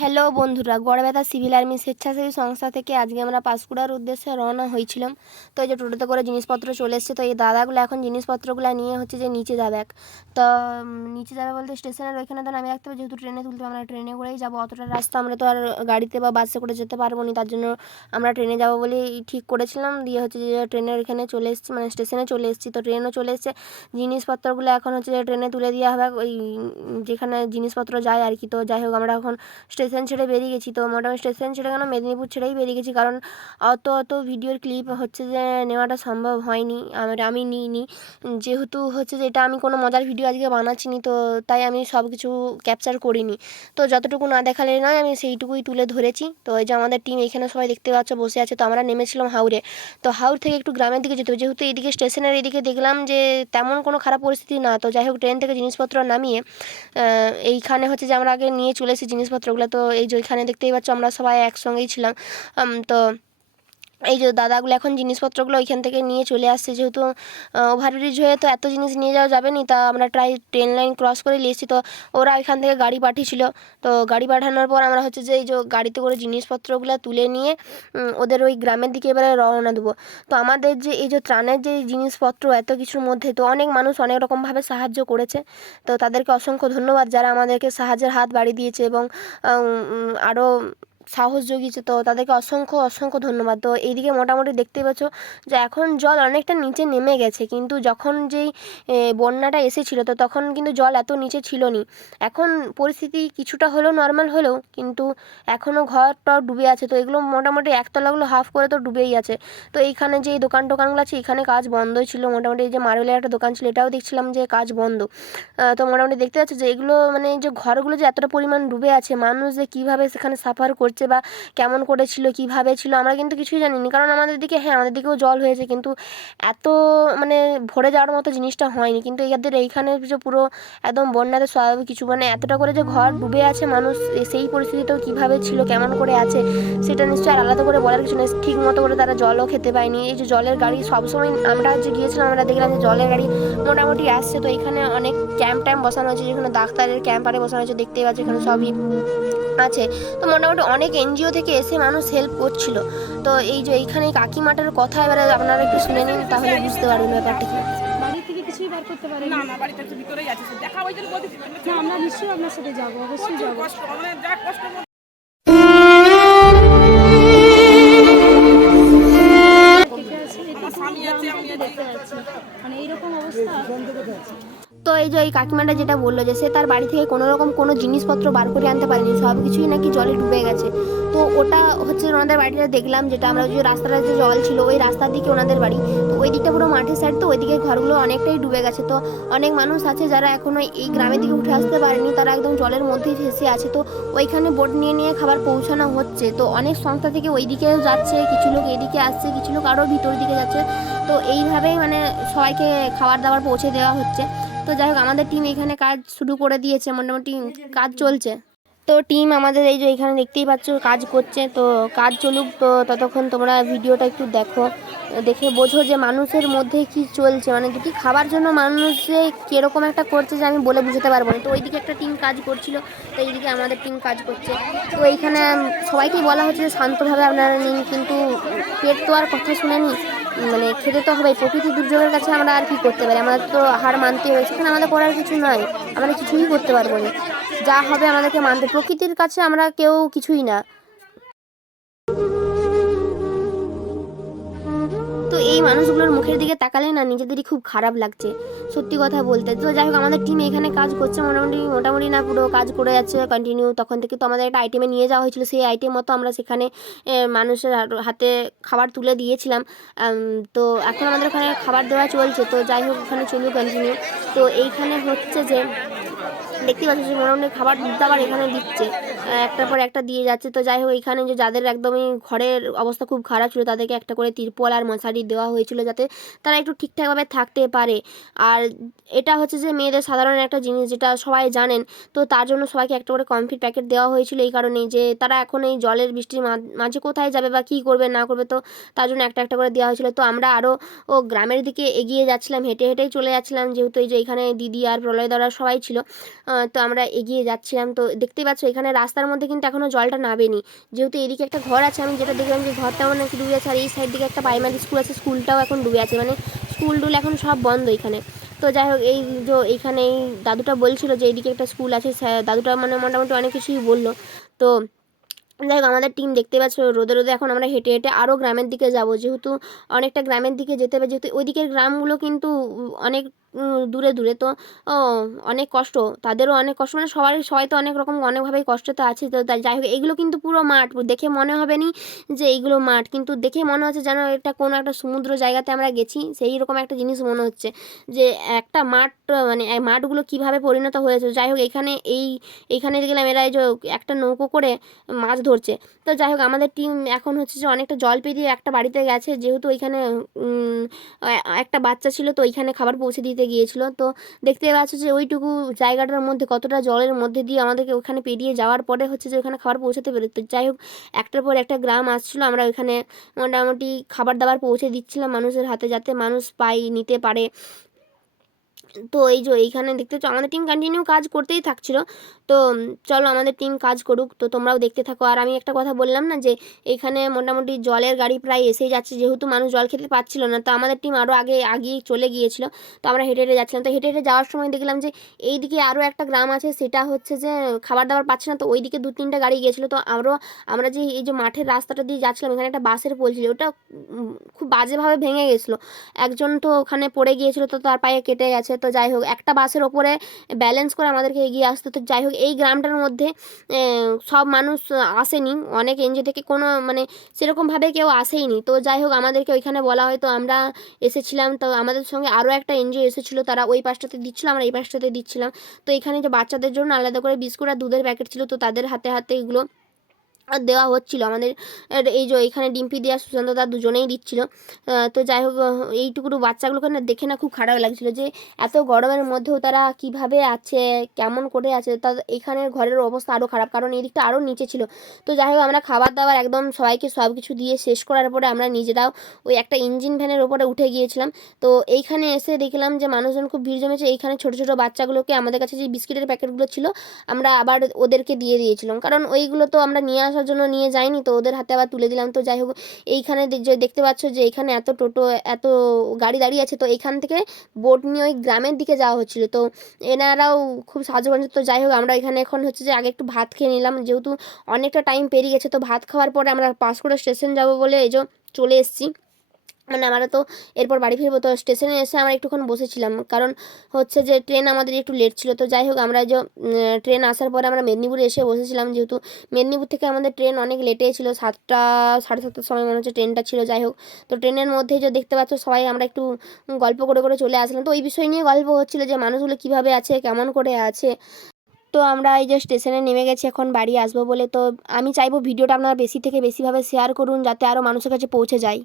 Hello বন্ধুরা, Garhbeta civil army স্বেচ্ছাসেবী সংস্থা থেকে আজকে আমরা পাঁশকুড়ার উদ্দেশ্যে রওনা হয়েছিলাম। তো এই যে টোটোতে করে জিনিসপত্র চলে এসছে, তো এই দাদাগুলো এখন জিনিসপত্রগুলো নিয়ে হচ্ছে যে নিচে যাবে। এক তো নিচে যাবে বলতে স্টেশনের ওইখানে তো নামে রাখতে হবে, যেহেতু ট্রেনে তুলতে আমরা ট্রেনে করেই যাব। অতটা রাস্তা আমরা তো আর গাড়িতে বা বাসে করে যেতে পারব না, তার জন্য আমরা ট্রেনে যাব বলেই ঠিক করেছিলাম। দিয়ে হচ্ছে যে ট্রেনের ওইখানে চলে এসেছি মানে স্টেশনে চলে এসেছি, তো ট্রেনও চলে এসেছে। জিনিসপত্রগুলো এখন হচ্ছে যে ট্রেনে তুলে দেওয়া হবে, ওই যেখানে জিনিসপত্র যায় আর কি। তো যাই হোক, আমরা এখন স্টেশন ছেড়ে বেরিয়ে গেছি তো। মোটামুটি স্টেশন ছেড়ে কেন মেদিনীপুর ছেড়েই বেরিয়ে গেছি কারণ অত অত ভিডিওর ক্লিপ হচ্ছে যে নেওয়াটা সম্ভব হয়নি। আমার আমি নিইনি। যেহেতু হচ্ছে যে এটা আমি কোনো মজার ভিডিও আজকে বানাচ্ছি নি তো তাই আমি সব কিছু ক্যাপচার করিনি। তো যতটুকু না দেখালে নয়, আমি সেইটুকুই তুলে ধরেছি। তো এই যে আমাদের টিম এখানে সবাই দেখতে পাচ্ছ, বসে আছে। তো আমরা নেমেছিলাম হাওড়ে তো হাওড় থেকে একটু গ্রামের দিকে যেতে যেহেতু এইদিকে স্টেশনের এদিকে দেখলাম যে তেমন কোনো খারাপ পরিস্থিতি না। তো যাই হোক ট্রেন থেকে জিনিসপত্র নামিয়ে এইখানে হচ্ছে যে আমরা আগে নিয়ে চলে এসেছি জিনিসপত্রগুলো। তো এই যে ওইখানে দেখতেই পাচ্ছ আমরা সবাই একসঙ্গেই ছিলাম। তো এই যে দাদাগুলো এখন জিনিসপত্রগুলো ওইখান থেকে নিয়ে চলে আসছে, যেহেতু ওভারব্রিজ হয়ে তো এত জিনিস নিয়ে যাওয়া যাবে না, তা আমরা ট্রাই ট্রেন লাইন ক্রস করে নিয়ে এসেছি। তো ওরা ওইখান থেকে গাড়ি পাঠিয়েছিল। তো গাড়ি পাঠানোর পর আমরা হচ্ছে যে এই যে গাড়িতে করে জিনিসপত্রগুলো তুলে নিয়ে ওদের ওই গ্রামের দিকে এবারে রওনা দেবো। তো আমাদের যে এই যে ত্রাণের যে জিনিসপত্র এত কিছুর মধ্যে, তো অনেক মানুষ অনেক রকমভাবে সাহায্য করেছে। তো তাদেরকে অসংখ্য ধন্যবাদ যারা আমাদেরকে সাহায্যের হাত বাড়িয়ে দিয়েছে এবং আরও সাহস জুগিয়েছে তো তাদেরকে অসংখ্য অসংখ্য ধন্যবাদ। তো এইদিকে মোটামুটি দেখতেই পাচ্ছ যে এখন জল অনেকটা নিচে নেমে গেছে, কিন্তু যখন যেই বন্যাটা এসেছিল তো তখন কিন্তু জল এত নিচে ছিল নি এখন পরিস্থিতি কিছুটা হলেও নর্মাল হলেও কিন্তু এখনও ঘর টর ডুবে আছে, তো এগুলো মোটামুটি একতলাগুলো হাফ করে তো ডুবেই আছে। তো এইখানে যে দোকান টোকানগুলো আছে, এখানে কাজ বন্ধই ছিল। মোটামুটি যে মার্বেলের একটা দোকান ছিল, এটাও দেখছিলাম যে কাজ বন্ধ। তো মোটামুটি দেখতে পাচ্ছ যে এগুলো মানে যে ঘরগুলো যে এতটা পরিমাণ ডুবে আছে, মানুষ যে কীভাবে সেখানে সাফার করছে বা কেমন করে ছিল কীভাবে ছিল, আমরা কিন্তু কিছুই জানিনি। কারণ আমাদের দিকে হ্যাঁ আমাদের দিকেও জল হয়েছে, কিন্তু এত মানে ভরে যাওয়ার মতো জিনিসটা হয়নি। কিন্তু এদের এইখানে যে পুরো একদম বন্যাতে স্বাভাবিক কিছু মানে এতটা করে যে ঘর ডুবে আছে মানুষ সেই পরিস্থিতিতেও কীভাবে ছিল, কেমন করে আছে, সেটা নিশ্চয়ই আর আলাদা করে বলার কিছু নেই। ঠিক মতো করে তারা জলও খেতে পায়নি। এই যে জলের গাড়ি, সবসময় আমরা যে গিয়েছিলাম, আমরা দেখলাম যে জলের গাড়ি মোটামুটি আসছে। তো এখানে অনেক ক্যাম্প ট্যাম্প বসানো হয়েছে, যেখানে ডাক্তারের ক্যাম্পারে বসানো হয়েছে, দেখতেই পাচ্ছি এখানে সবই আছে। তো মোটামুটি অনেক এনজিও থেকে এসে মানুষ হেল্প করছিল। তো এই যে এইখানে কাকিমাটার কথা এবারে আপনারা একটু শুনে নিন তাহলে বুঝতে পারবেন ব্যাপারটা কি। কিছুই বার করতে পারেন। না না বাড়িতে ভিতরেই আছে দেখা ওই জন্য বলছি না আমরা নিশ্চয়ই আপনার সাথে যাব অবশ্যই যাব। কষ্ট মানে যা কষ্ট এই যে এই কাকিমাটা যেটা বলল যে সে তার বাড়ি থেকে কোনো রকম কোনো জিনিসপত্র বার করে আনতে পারেনি সব কিছুই নাকি জলে ডুবে গেছে। তো ওটা হচ্ছে ওনাদের বাড়িটা দেখলাম, যেটা আমরা যে রাস্তাটা যে জল ছিল, ওই রাস্তার দিকে ওনাদের বাড়ি। তো ওই দিকটা পুরো মাঠের সাইড তো ওই দিকে ঘরগুলো অনেকটাই ডুবে গেছে। তো অনেক মানুষ আছে যারা এখনও এই গ্রামের দিকে উঠে আসতে পারেনি, তারা একদম জলের মধ্যেই ফেসে আছে। তো ওইখানে বোট নিয়ে নিয়ে খাবার পৌঁছানো হচ্ছে। তো অনেক সংস্থা থেকে ওই দিকে যাচ্ছে, কিছু লোক এদিকে আসছে, কিছু লোক আরও ভিতর দিকে যাচ্ছে। তো এইভাবেই মানে সবাইকে খাবার দাবার পৌঁছে দেওয়া হচ্ছে। তো যাই হোক, আমাদের টিম এখানে কাজ শুরু করে দিয়েছে, মোটামুটি কাজ চলছে। তো টিম আমাদের এই যে এখানে দেখতেই পাচ্ছ, কাজ করছে। তো কাজ চলুক, তো ততক্ষণ তোমরা ভিডিওটা একটু দেখো। দেখে বোঝো যে মানুষের মধ্যে কি চলছে। মানে দুটি খাবার জন্য মানুষ যে কীরকম একটা করছে যে আমি বলে বুঝতে পারব না। তো ওইদিকে একটা টিম কাজ করছিল, তো এইদিকে আমাদের টিম কাজ করছে। তো এইখানে সবাইকেই বলা হচ্ছে যে শান্তভাবে আপনারা নিন, কিন্তু পেট তো আর কথা শুনেনি। মানে খেতে তো হবে প্রকৃতি দুর্যোগের কাছে আমরা আর কি করতে পারি? আমাদের তো হার মানতে হয়েছে। সেখানে আমাদের করার কিছু নয় আমরা কিছুই করতে পারব না। যা হবে আমাদেরকে মানতে। প্রকৃতির কাছে আমরা কেউ কিছুই না। তো এই মানুষগুলোর মুখের দিকে তাকালে না নিজেদেরই খুব খারাপ লাগছে। সত্যি কথা বলতে। তো যাই হোক, আমাদের টিম এখানে কাজ করছে মোটামুটি মোটামুটি না পুরো কাজ করে যাচ্ছে কন্টিনিউ তখন থেকে তো আমাদের একটা আইটেমে নিয়ে যাওয়া হয়েছিল। সেই আইটেম মতো আমরা সেখানে মানুষের হাতে খাবার তুলে দিয়েছিলাম। তো এখন আমাদের ওখানে খাবার দেওয়া চলছে। তো যাই হোক, ওখানে চলুক কন্টিনিউ তো এইখানে হচ্ছে যে, দেখতে পাচ্ছি মোটামুটি খাবার দাবার এখানে দিচ্ছে। একটার পর একটা দিয়ে যাচ্ছে। তো যাই হোক, এখানে যে যাদের একদমই ঘরের অবস্থা খুব খারাপ ছিল, তাদেরকে একটা করে তিরপল আর মশারি দেওয়া হয়েছিল যাতে তারা একটু ঠিকঠাকভাবে থাকতে পারে। আর এটা হচ্ছে যে মেয়েদের সাধারণ একটা জিনিস যেটা সবাই জানেন। তো তার জন্য সবাইকে একটা করে কমফিট প্যাকেট দেওয়া হয়েছিল এই কারণেই যে তারা এখন এই জলের বৃষ্টির মাঝে কোথায় যাবে বা কী করবে, না করবে, তো তার জন্য একটা একটা করে দেওয়া হয়েছিল। তো আমরা আরও ও গ্রামের দিকে এগিয়ে যাচ্ছিলাম, হেঁটে হেঁটেই চলে যাচ্ছিলাম। যেহেতু এই যে এখানে দিদি আর প্রলয় দ্বারা সবাই ছিল তো আমরা এগিয়ে যাচ্ছিলাম। তো দেখতেই পাচ্ছ এখানে রাস্তা রাস্তার মধ্যে কিন্তু এখনও জলটা নামেনি। যেহেতু এদিকে একটা ঘর আছে, আমি যেটা দেখলাম যে ঘরটাও নাকি ডুবে আছে, আর এই সাইড দিকে একটা প্রাইমারি স্কুল আছে স্কুলটাও এখন ডুবে আছে। মানে স্কুল টুল এখন সব বন্ধ এখানে। তো যাই হোক, এই যে এইখানে এই দাদুটা বলছিল যে এইদিকে একটা স্কুল আছে দাদুটা মানে মোটামুটি অনেক কিছুই বলল। তো যাই হোক, আমাদের টিম দেখতে পাচ্ছ, রোদে রোদে এখন আমরা হেঁটে হেঁটে আরও গ্রামের দিকে যাব। যেহেতু অনেকটা গ্রামের দিকে যেতে হবে, যেহেতু ওই দিকের গ্রামগুলো কিন্তু অনেক দূরে দূরে। তো অনেক কষ্ট। তাদেরও অনেক কষ্ট। মানে সবাই সবাই তো অনেক রকম অনেকভাবেই কষ্টতে আছে। তো যাই হোক এইগুলো কিন্তু পুরো মাঠ। দেখে মনে হবে নি যে এইগুলো মাঠ। কিন্তু দেখে মনে হচ্ছে যেন এটা কোনো একটা সমুদ্র জায়গাতে আমরা গেছি, সেই রকম একটা জিনিস মনে হচ্ছে যে একটা মাঠ মানে মাঠগুলো কীভাবে পরিণত হয়েছে। যাই হোক, এখানে এই এইখানে গেলাম, এরা এই যে একটা নৌকো করে মাছ ধরছে। তো যাই হোক, আমাদের টিম এখন হচ্ছে যে অনেকটা জল পেরিয়ে একটা বাড়িতে গেছে। যেহেতু ওইখানে একটা বাচ্চা ছিল, তো ওইখানে খাবার পৌঁছে দিতে গিয়েছিল। তো দেখতে পাচ্ছ যে ওইটুকু জায়গাটার মধ্যে কতটা জলের মধ্যে দিয়ে আমাদেরকে ওখানে পেরিয়ে যাওয়ার পরে হচ্ছে যে ওখানে খাবার পৌঁছাতে পেরে তো যাই হোক, একটার পর একটা গ্রাম আসছিল। আমরা ওইখানে মোটামুটি খাবার দাবার পৌঁছে দিচ্ছিলাম মানুষের হাতে যাতে মানুষ পাই নিতে পারে। তো এই যে এইখানে দেখতে পাচ্ছ, আমাদের টিম কন্টিনিউ কাজ করতেই থাকছিল। তো চলো আমাদের টিম কাজ করুক, তো তোমরাও দেখতে থাকো। আর আমি একটা কথা বললাম না যে, এখানে মোটামুটি জলের গাড়ি প্রায় এসেই যাচ্ছে, যেহেতু মানুষ জল খেতে পাচ্ছিল না, তো আমাদের টিম আরও আগে, আগিয়ে চলে গিয়েছিল, তো আমরা হেঁটে হেঁটে যাচ্ছিলাম। তো হেঁটে হেঁটে যাওয়ার সময় দেখলাম যে এই দিকে আরও একটা গ্রাম আছে, সেটা হচ্ছে যে, খাবার দাবার পাচ্ছে না, তো ওই দিকে দু তিনটা গাড়ি গিয়েছিল। তো আরও আমরা যে, এই যে মাঠের রাস্তাটা দিয়ে যাচ্ছিলাম, এখানে একটা বাসের পোল ছিল, ওটা খুব বাজেভাবে ভেঙে গেছিল। একজন তো ওখানে পড়ে গিয়েছিল, তো তার পায়ে কেটে গেছে, তো যাই হোক, একটা বাসের ওপরে ব্যালেন্স করে আমাদেরকে এগিয়ে আসতে তো যাই হোক, এই গ্রামটার মধ্যে সব মানুষ আসেনি। অনেক এনজিও থেকে কোনো মানে সেরকমভাবে কেউ আসেইনি। তো যাই হোক, আমাদেরকে ওইখানে বলা হয়, তো আমরা এসেছিলাম। তো আমাদের সঙ্গে আরও একটা এনজিও এসেছিল। তারা ওই পাশটাতে দিচ্ছিল, আমরা এই পাশটাতে দিচ্ছিলাম। তো এখানে যে বাচ্চাদের জন্য আলাদা করে বিস্কুট আর দুধের প্যাকেট ছিল, তো তাদের হাতে হাতে এগুলো দেওয়া হচ্ছিল। আমাদের এই যে এখানে ডিম্পি দিয়া, সুশান্ত দা দুজনেই দিচ্ছিল। তো যাই হোক এইটুকুটু বাচ্চাগুলোকে না দেখে না খুব খারাপ লাগছিল যে এত গরমের মধ্যেও তারা কীভাবে আছে, কেমন করে আছে, তা এখানের ঘরের অবস্থা আরও খারাপ, কারণ এই দিকটা আরও নিচে ছিল। তো যাই হোক, আমরা খাবার দাবার একদম সবাইকে সব কিছু দিয়ে শেষ করার পরে আমরা নিজেরাও ওই একটা ইঞ্জিন ভ্যানের ওপরে উঠে গিয়েছিলাম। তো এইখানে এসে দেখলাম যে মানুষজন খুব ভিড় জমেছে। এইখানে ছোটো ছোটো বাচ্চাগুলোকে আমাদের কাছে যে বিস্কিটের প্যাকেটগুলো ছিল, আমরা আবার ওদেরকে দিয়ে দিয়েছিলাম। কারণ ওইগুলো তো আমরা নিয়ে আসার জন্য নিয়ে যায়নি, তো ওদের হাতে আবার তুলে দিলাম। তো যাই হোক, এইখানে যে দেখতে পাচ্ছ যে এখানে এত টোটো, এত গাড়ি দাঁড়িয়ে আছে, তো এখান থেকে বোট নিয়ে ওই গ্রামের দিকে যাওয়া হচ্ছিল। তো এনারাও খুব সাহায্য করছে তো যাই হোক, আমরা এখানে এখন হচ্ছে যে আগে একটু ভাত খেয়ে নিলাম। যেহেতু অনেকটা টাইম পেরিয়ে গেছে, তো ভাত খাওয়ার পরে আমরা পাঁশকুড়া স্টেশন যাব বলে এই যে চলে এসেছি। মানে আমরা তো এরপর বাড়ি ফিরবো, তো স্টেশনে এসে আমরা একটুক্ষণ বসেছিলাম। কারণ হচ্ছে যে ট্রেন আমাদের একটু লেট ছিল, তো যাই হোক আমরা যে ট্রেন আসার পরে আমরা মেদিনীপুরে এসে বসেছিলাম যেহেতু মেদিনীপুর থেকে আমাদের ট্রেন অনেক লেটে ছিল, সাতটা, সাড়ে সাতটার সময় মনে হচ্ছে ট্রেনটা ছিল, যাই হোক। তো ট্রেনের মধ্যেই যে দেখতে পাচ্ছ সবাই আমরা একটু গল্প করে করে চলে আসলাম। তো ওই বিষয় নিয়ে গল্প হচ্ছিল যে মানুষগুলো কীভাবে আছে, কেমন করে আছে। তো আমরা এই যে স্টেশনে নেমে গেছি, এখন বাড়ি আসব বলে। তো আমি চাইব ভিডিওটা আপনারা বেশি থেকে বেশিভাবে শেয়ার করুন, যাতে আরও মানুষের কাছে পৌঁছে যায়।